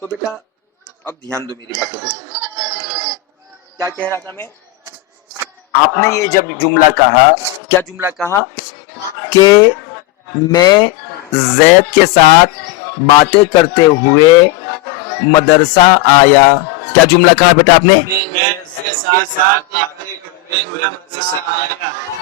تو بیٹا اب دھیان دو میری باتوں کو. کیا کہہ رہا تھا میں؟ آپ نے یہ جب جملہ کہا, کیا جملہ کہا کہ میں زید کے ساتھ باتیں کرتے ہوئے مدرسہ آیا, کیا جملہ کہا بیٹا آپ نے؟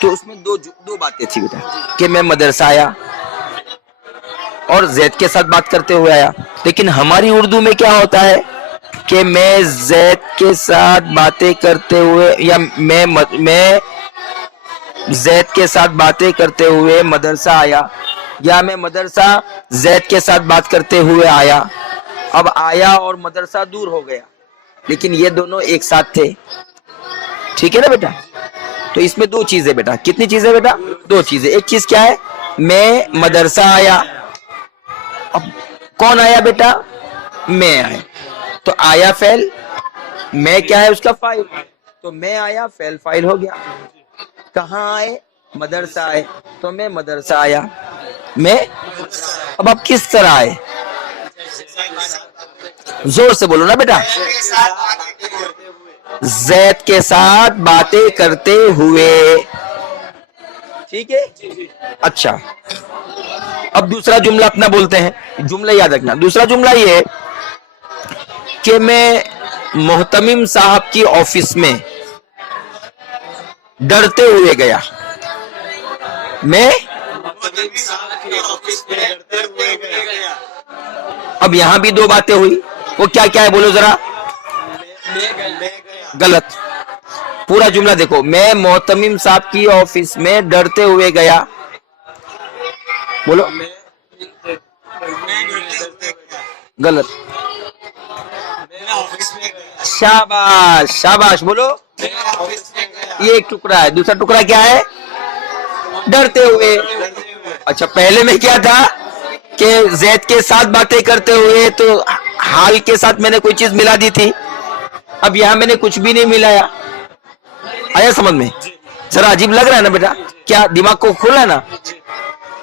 تو اس میں دو باتیں تھی بیٹا, کہ میں مدرسہ آیا اور زید کے ساتھ بات کرتے ہوئے آیا. لیکن ہماری اردو میں کیا ہوتا ہے کہ میں زید کے ساتھ باتیں کرتے ہوئے, یا میں زید کے ساتھ باتیں کرتے ہوئے مدرسہ آیا, یا میں مدرسہ زید کے ساتھ بات کرتے ہوئے آیا. اب آیا اور مدرسہ دور ہو گیا, لیکن یہ دونوں ایک ساتھ تھے. ٹھیک ہے نا بیٹا؟ تو اس میں دو چیزیں بیٹا. کتنی چیزیں بیٹا؟ دو چیزیں. ایک چیز کیا ہے؟ میں مدرسہ آیا. اب کون آیا بیٹا؟ میں آیا. تو آیا فعل, میں کیا ہے اس کا فاعل. تو میں آیا فعل فاعل ہو گیا. کہاں آئے؟ مدرسہ آئے. تو میں مدرسہ آیا. میں اب آپ کس طرح آئے؟ زور سے بولو نا بیٹا. زید کے ساتھ باتیں کرتے ہوئے. ٹھیک ہے, اچھا. اب دوسرا جملہ اپنا بولتے ہیں. جملہ یاد رکھنا. دوسرا جملہ یہ ہے کہ میں محتمم صاحب کی آفس میں ڈرتے ہوئے گیا. میں اب یہاں بھی دو باتیں ہوئی. وہ کیا کیا ہے بولو ذرا. غلط. پورا جملہ دیکھو. میں محتمم صاحب کی آفس میں ڈرتے ہوئے گیا. بولو. غلط. شاباش شاباش بولو. یہ ایک ٹکڑا ہے. دوسرا ٹکڑا کیا ہے؟ ڈرتے ہوئے. اچھا, پہلے میں کیا تھا کہ زید کے ساتھ باتیں کرتے ہوئے, تو حال کے ساتھ میں نے کوئی چیز ملا دی تھی. اب یہاں میں نے کچھ بھی نہیں ملایا. آیا سمجھ میں؟ ذرا عجیب لگ رہا ہے نا بیٹا. کیا دماغ کو کھولا نا.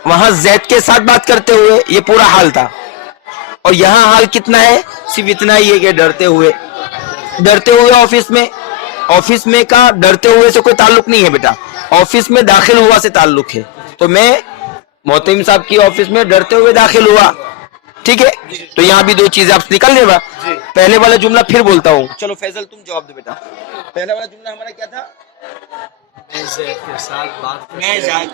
وہاں زید کے ساتھ بات کرتے ہوئے یہ پورا حال تھا, اور یہاں حال کتنا ہے؟ صرف اتنا ہی ہے کہ ڈرتے ہوئے. ڈرتے ہوئے آفس میں. آفس میں کا ڈرتے ہوئے سے کوئی تعلق نہیں ہے بیٹا. آفس میں داخل ہوا سے تعلق ہے. تو میں محتمم صاحب کی آفس میں ڈرتے ہوئے داخل ہوا. ٹھیک ہے, تو یہاں بھی دو چیزیں آپ نکل لے. پہلے والا جملہ پھر بولتا ہوں. چلو فیصل تم جواب دو بیٹا. پہلا والا جملہ ہمارا کیا تھا؟ میں زید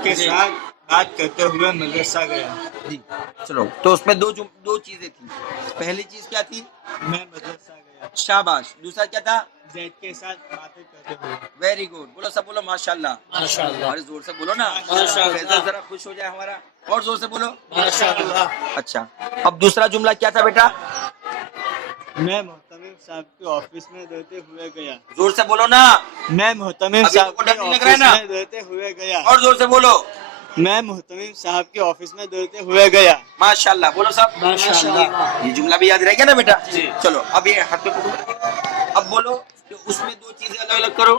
کے ساتھ بات کرتے ہوئے مدرسہ گیا. جی چلو. تو اس میں دو چیزیں تھیں. پہلی چیز کیا تھی؟ میں مدرسہ گیا. شاباش. دوسرا کیا تھا؟ زید کے ساتھ باتیں کرتے ہوئے. Very good. بولو سب بولو ماشاءاللہ. ماشاءاللہ. اور زور سے بولو نا. فیصل ذرا خوش ہو جائے ہمارا. اور زور سے بولو. ماشاءاللہ. اچھا, اب دوسرا جملہ کیا تھا بیٹا؟ میں محتمم صاحب کے آفس میں ڈرتے ہوئے گیا. زور سے بولو نا. میں محتمم صاحب کے آفس میں ڈرتے ہوئے گیا. اور زور سے بولو. میں محتمم صاحب کے آفس میں ڈرتے ہوئے گیا. ماشاءاللہ. بولو سب ماشاءاللہ. یہ جملہ بھی یاد رہ گیا نا بیٹا. جی. چلو اب یہ ہاتھ پہ پکڑو. اب بولو کہ اس میں دو چیزیں الگ الگ کرو.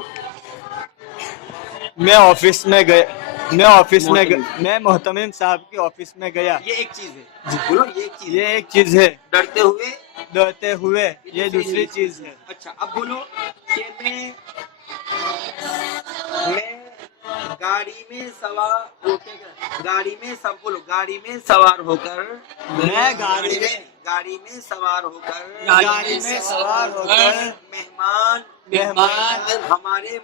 میں محتمم صاحب کے آفس میں گیا. یہ ایک چیز ہے. بولو یہ ایک چیز. یہ ایک چیز ہے. ڈرتے ہوئے یہ دوسری چیز ہے. اچھا, اب بولو کہ میں گاڑی میں سوار ہو کر میں گاڑی میں سوار ہو کر مہمان ہمارے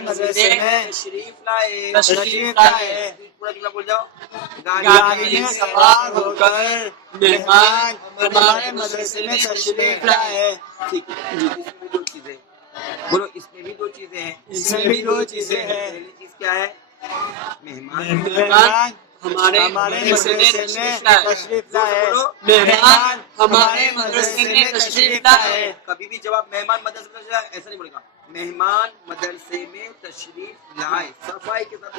مدرسے میں تشریف لائے. پورا جملہ بول جاؤ. گاڑی میں سوار ہو کر مہمان ہمارے مدرسے میں تشریف لائے. ٹھیک ہے جی. اس میں دو چیزیں. بولو اس میں بھی دو چیزیں ہیں. پہلی چیز کیا ہے؟ مہمان ہمارے مدرسے میں تشریف لائے. مہمان ہمارے مدرسے میں تشریف لائے. کبھی بھی جب آپ مہمان مدرسے میں جائے ایسا نہیں بولے گا. مہمان مدرسے میں تشریف لائے. صفائی کے ساتھ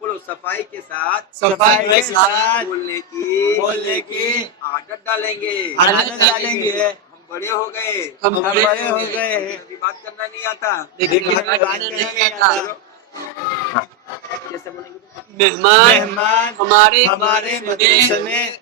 بولو. صفائی کے ساتھ بولنے کی عادت ڈالیں گے. ہم بڑے ہو گئے. ابھی بات کرنا نہیں آتا. کیسے بولیں گے؟ مہمان ہمارے مدرسے میں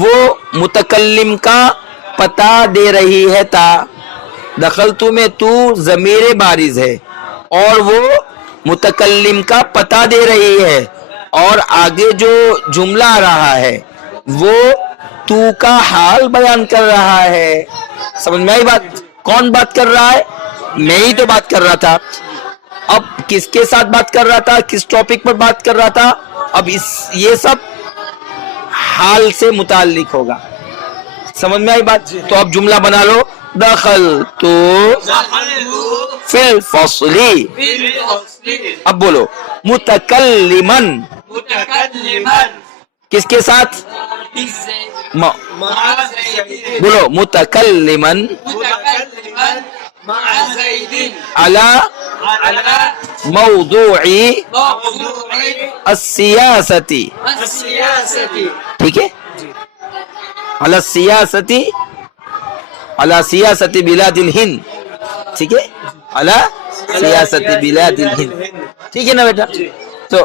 وہ متکلم کا پتا دے رہی ہے تا. دخلتو میں تو ضمیر بارز ہے اور وہ متکلم کا پتا دے رہی ہے, اور آگے جو جملہ آ رہا ہے وہ تو کا حال بیان کر رہا ہے. سمجھ میں آئی بات؟ کون بات کر رہا ہے؟ میں ہی تو بات کر رہا تھا. اب کس کے ساتھ بات کر رہا تھا, کس ٹاپک پر بات کر رہا تھا؟ اب یہ سب حال سے متعلق ہوگا. سمجھ میں آئی بات؟ تو اب جملہ بنا لو, دخلتو فی الفصل. اب بولو متکلمن, کس کے ساتھ؟ بولو متکلمن علی موضوع السیاستی. ٹھیک ہے, علی السیاستی, علی سیاستی بلاد الہند. ٹھیک ہے, علی سیاستی بلاد الہند. ٹھیک ہے نا بیٹا؟ تو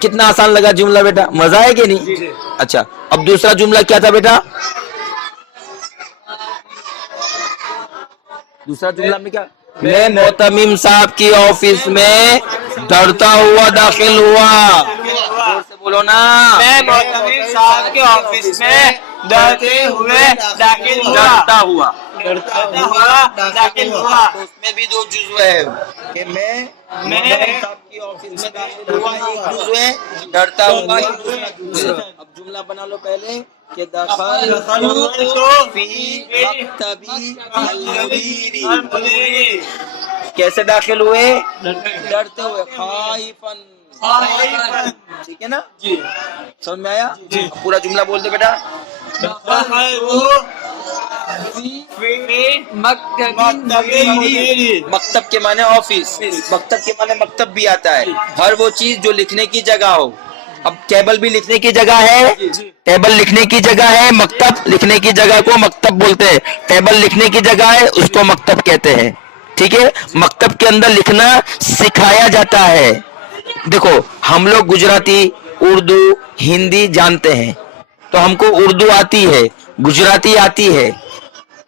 کتنا آسان لگا جملہ بیٹا, مزہ ہے کہ نہیں؟ اچھا, اب دوسرا جملہ کیا تھا بیٹا؟ دوسرا جملہ میں کیا؟ میں معتمم صاحب کی آفس میں ڈرتا ہوا داخل ہوا. زور سے بولو نا. میں معتمم صاحب کے آفس میں ڈرتے ہوئے داخل ہوا. ڈرتا ہوا, ڈرتا ہوا داخل ہوا. تو اس میں بھی دو جزو ہے کہ میں معتمم صاحب کی آفس میں داخل ہوا, ایک جزو ہے, ڈرتا ہوا ایک دوسرا جزو ہے. اب جملہ بنا لو پہلے کہ دخلت فی مکتبی المدیر. کیسے داخل ہوئے؟ ڈرتے ہوئے, خائفن. ٹھیک ہے نا؟ سمجھ میں آیا؟ پورا جملہ بول دے بیٹا. مکتب کے معنی آفس, مکتب کے معنی مکتب بھی آتا ہے, ہر وہ چیز جو لکھنے کی جگہ ہو. اب ٹیبل بھی لکھنے کی جگہ ہے, ٹیبل لکھنے کی جگہ ہے, مکتب لکھنے کی جگہ کو مکتب بولتے ہیں. ٹیبل لکھنے کی جگہ ہے, اس کو مکتب کہتے ہیں. ٹھیک ہے, مکتب کے اندر لکھنا سکھایا جاتا ہے. دیکھو ہم لوگ گجراتی, اردو, ہندی جانتے ہیں, تو ہم کو اردو آتی ہے, گجراتی آتی ہے.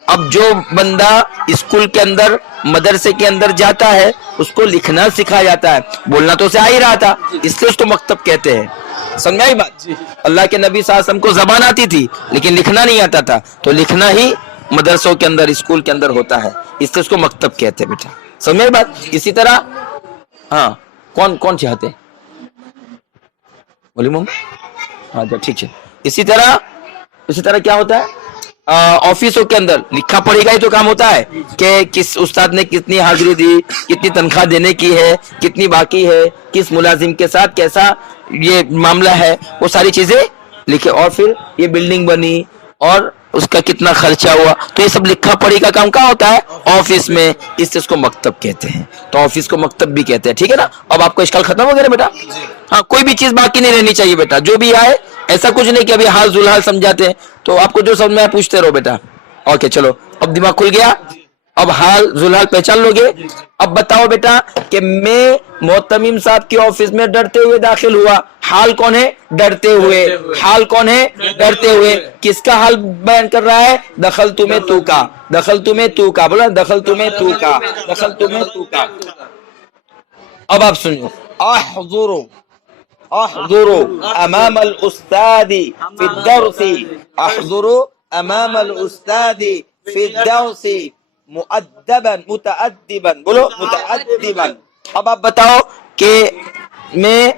اب جو بندہ اسکول کے اندر, مدرسے کے اندر جاتا ہے, اس کو لکھنا سکھایا جاتا ہے. بولنا تو اسے آ ہی رہا تھا, اس لیے اس کو مکتب کہتے ہیں. سمجھ آئی بات؟ اللہ کے نبی صلی اللہ علیہ وسلم کو زبان آتی تھی لیکن لکھنا نہیں آتا تھا, تو لکھنا ہی مدرسوں کے اندر, اسکول کے اندر ہوتا ہے, اس لیے اس کو مکتب کہتے ہیں بیٹا. سمجھ آئی بات؟ اسی طرح ہاں, کون کون چاہتے ہیں بولی مم؟ ہاں جا ٹھیک ہے. اسی طرح کیا ہوتا ہے آفسوں کے اندر لکھا پڑے گا ہی تو کام ہوتا ہے کہ کس استاد نے کتنی حاضری دی, کتنی تنخواہ دینے کی ہے, کتنی باقی ہے, کس ملازم کے ساتھ کیسا یہ معاملہ ہے, وہ ساری چیزیں لکھے. اور پھر یہ بلڈنگ بنی اور اس کا کتنا خرچہ ہوا, تو یہ سب لکھا پڑھی کا کام کہاں ہوتا ہے؟ آفس میں. اس سے اس کو مکتب کہتے ہیں, تو آفس کو مکتب بھی کہتے ہیں. ٹھیک ہے نا؟ اب آپ کو اشکال ختم ہو گیا بیٹا؟ ہاں, کوئی بھی چیز باقی نہیں رہنی چاہیے بیٹا, جو بھی آئے. ایسا کچھ نہیں کہ ابھی حال ذوالحال سمجھاتے ہیں, تو آپ کو جو سمجھ میں پوچھتے رہو بیٹا. اوکے چلو, اب دماغ کھل گیا, اب حال ذوالحال پہچان لو گے. اب بتاؤ بیٹا کہ میں معتمم صاحب کی آفس میں ڈرتے ہوئے داخل ہوا. حال کون ہے؟ ڈرتے ہوئے. حال کون ہے؟ ڈرتے ہوئے. کس کا حال بیان کر رہا ہے؟ دخلتو میں تو کا, دخلتو میں تو کا. بولا دخلتو میں تو کا, دخلتو میں تو کا. اب آپ سنو, احضروا احضروا امام الاستاذ في الدرس, احضروا امام الاستاذ في الدرس مؤدبا متأدبا. بولو متأدبا. اب آپ بتاؤ کہ میں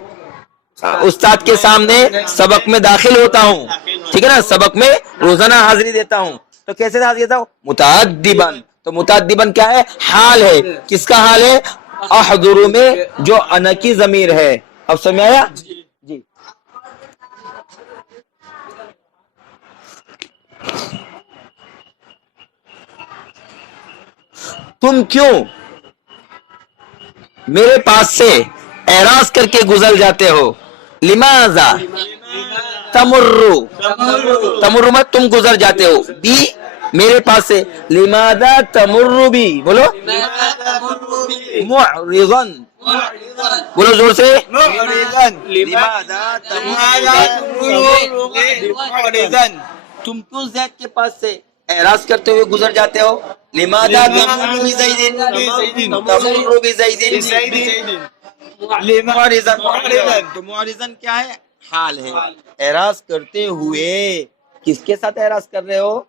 استاد کے سامنے سبق میں داخل ہوتا ہوں, ٹھیک ہے نا, سبق میں روزانہ حاضری دیتا ہوں, تو کیسے حاضری دیتا ہوں؟ متأدبا. تو متأدبا کیا ہے؟ حال ہے. کس کا حال ہے؟ احضروا میں جو انا کی ضمیر ہے. اب سمجھ آیا؟ جی. تم کیوں میرے پاس سے اعراض کر کے گزر جاتے ہو؟ لماذا تمرو, تمرو مت تم گزر جاتے ہو, بی میرے پاس سے. لماذا تمرو بی, بولو معرضا, بولو زور سے. معرضا لماذا معرضا تم کیوں زید کے پاس سے اعراض کرتے ہوئے گزر جاتے ہو؟ لماذا تمر بزید تمر بزید معرضا. تو معرضا کیا ہے؟ حال ہے. اعراض کرتے ہوئے کس کے ساتھ اعراض کر رہے ہو؟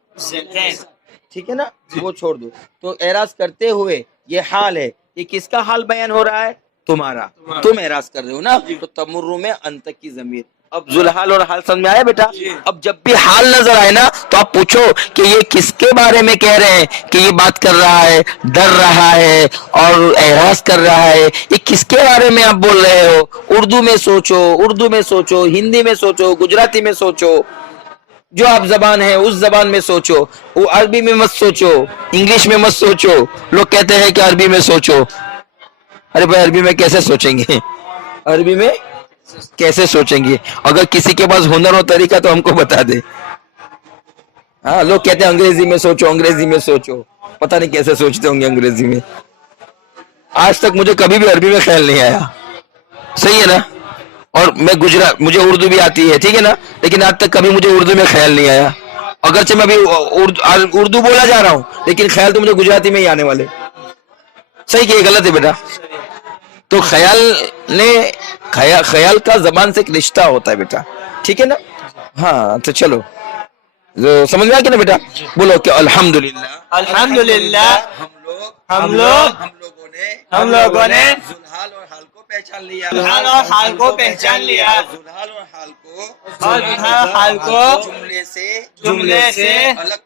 ٹھیک ہے نا، وہ چھوڑ دو. تو اعراض کرتے ہوئے یہ حال ہے. یہ کس کا حال بیان ہو رہا ہے؟ تمہارا. تم اعراض کر رہے ہو نا. تو تمر میں انت کی ضمیر. اب ذوالحال اور حال سمجھ میں آیا بیٹا؟ اب جب بھی حال نظر آئے نا تو آپ پوچھو کہ یہ کس کے بارے میں کہہ رہے ہیں کہ یہ بات کر رہا ہے، ڈر رہا ہے اور اعراض کر رہا ہے. یہ کس کے بارے میں آپ بول رہے ہو؟ اردو میں سوچو، اردو میں سوچو، ہندی میں سوچو، گجراتی میں سوچو، جو آپ زبان ہے اس زبان میں سوچو. وہ عربی میں مت سوچو، انگلش میں مت سوچو. لوگ کہتے ہیں کہ عربی میں سوچو. ارے بھائی عربی میں کیسے سوچیں گے؟ عربی میں کیسے سوچیں گے؟ اگر کسی کے پاس ہنر اور طریقہ تو ہم کو بتا دے. ہاں لوگ کہتے ہیں انگریزی میں سوچو، انگریزی میں سوچو. پتہ نہیں کیسے سوچتے ہوں گے انگریزی میں. آج تک مجھے کبھی بھی عربی میں خیال نہیں آیا. صحیح ہے نا؟ اور میں مجھے اردو بھی آتی ہے، ٹھیک ہے نا، لیکن آج تک کبھی مجھے اردو میں خیال نہیں آیا. اگرچہ میں ابھی اردو بولا جا رہا ہوں لیکن خیال تو مجھے گجراتی میں ہی آنے والے. صحیح کہ غلط ہے بیٹا؟ تو خیال کا زبان سے ایک رشتہ ہوتا ہے بیٹا، ٹھیک ہے نا. ہاں تو چلو سمجھ میں آ گیا نا بیٹا؟ بولو کہ الحمدللہ الحمدللہ ہم لوگوں نے ذوالحال اور حال کو پہچان لیا. ذوالحال اور حال کو پہچان لیا. ذوالحال اور حال کو اور حال کو جملے سے الگ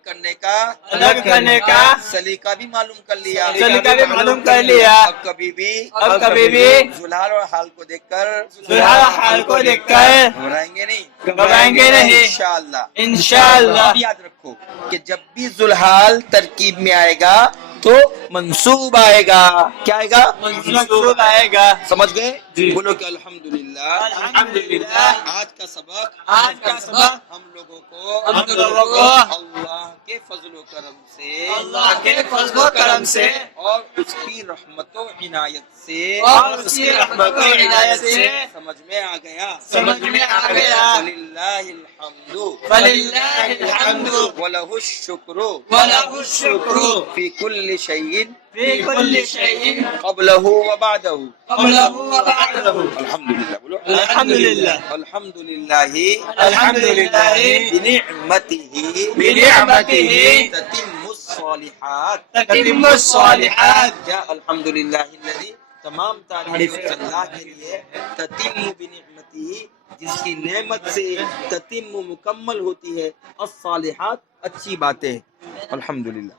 کرنے کا سلیقہ بھی معلوم کر لیا. اب کبھی بھی ذوالحال اور حال کو دیکھ کر گھبرائیں گے نہیں انشاءاللہ. یاد رکھو کہ جب بھی ذوالحال ترکیب میں آئے گا تو منصوب آئے گا. کیا آئے گا؟ منصوب آئے گا. سمجھ گئے؟ بولو کہ الحمدللہ آج کا سبق ہم لوگوں کو اللہ کے فضل و کرم سے اور اس کی رحمت و عنایت سے سمجھ میں آ گیا. وللہ الحمد ولہ الشکر فی کل شیء قبلہ و بعدہ. الحمدللہ بولو. الحمدللہ بنعمتہ تتم الصالحات. کیا الحمدللہ الذی تمام تعریف اللہ کے لیے تتم بنعمتہ جس کی نعمت سے تتم مکمل ہوتی ہے الصالحات اچھی باتیں. الحمدللہ.